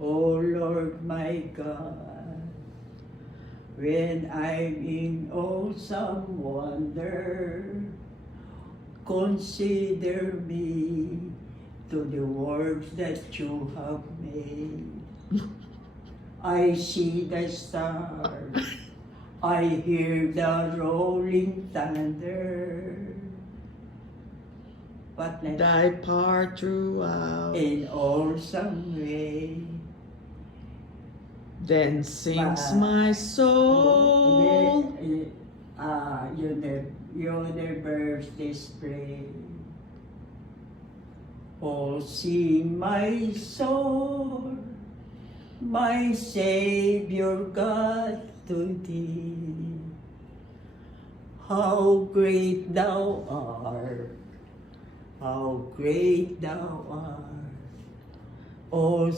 O Lord my God, when I'm in awesome wonder, consider me to the works that you have made. I see the stars, I hear the rolling thunder. What next? Thy part throughout, In awesome way. then sings Ba- my soul. Universe display. Oh, sing my soul, my Savior God, to thee. How great thou art, how great thou art. Oh,